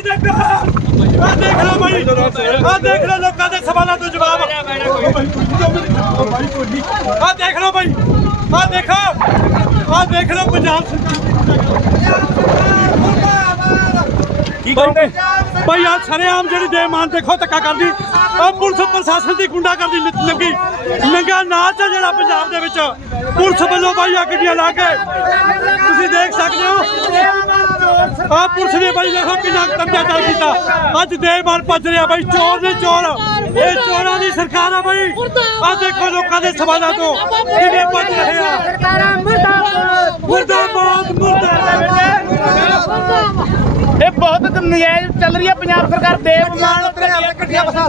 ਬਾਈ ਦੇਖੋ ਆ ਦੇਖ ਲਓ ਬਾਈ ਆ ਦੇਖ ਲਓ ਲੋਕਾਂ ਦੇ ਸਵਾਲਾਂ ਤੋਂ ਜਵਾਬ ਆ ਦੇਖ ਲਓ ਬਾਈ ਆ ਦੇਖ ਲਓ ਪੰਜਾਬ ਕੀ ਕਹੋਗੇ ਭਾਈ ਆ ਸ਼ਰੇਆਮ ਜਿਹੜੀ ਬੇਈਮਾਨ ਦੇਖੋ ਧੱਕਾ ਕਰਦੀ ਆ ਪੁਲਿਸ ਪ੍ਰਸ਼ਾਸਨ ਦੀ ਗੁੰਡਾਗਰਦੀ ਲੱਗੀ ਨੰਗਾ ਨਾਚ ਜਿਹੜਾ ਪੰਜਾਬ ਦੇ ਵਿੱਚ ਪੁਲਿਸ ਵੱਲੋਂ ਭਾਈ ਆ ਗੱਡੀਆਂ ਲਾ ਕੇ ਤੁਸੀਂ ਦੇਖ ਸਕਦੇ ਹੋ ਆ ਪੁਲਿਸ ਨੇ ਭਾਈ ਦੇਖੋ ਕਿੰਨਾ ਅਤਿਆਚਾਰ ਕੀਤਾ ਅੱਜ ਬੇਈਮਾਨ ਭੱਜ ਰਿਹਾ ਭਾਈ ਚੋਰ ਨੇ ਚੋਰ ਇਹ ਚੋਰਾਂ ਦੀ ਸਰਕਾਰ ਆ ਭਾਈ ਆ ਦੇਖੋ ਲੋਕਾਂ ਦੇ ਸਵਾਲਾਂ ਤੋਂ ਕਿਵੇਂ ਭੱਜ ਰਹੇ ਆ ਸਰਕਾਰਾਂ ਮੁਰਦਾਬਾਦ ਇਹ ਬਹੁਤ ਨਜਾਇਜ਼ ਚੱਲ ਰਹੀ ਹੈ ਪੰਜਾਬ ਸਰਕਾਰ ਬੇਈਮਾਨ ਗੱਡੀਆਂ ਬਸਾ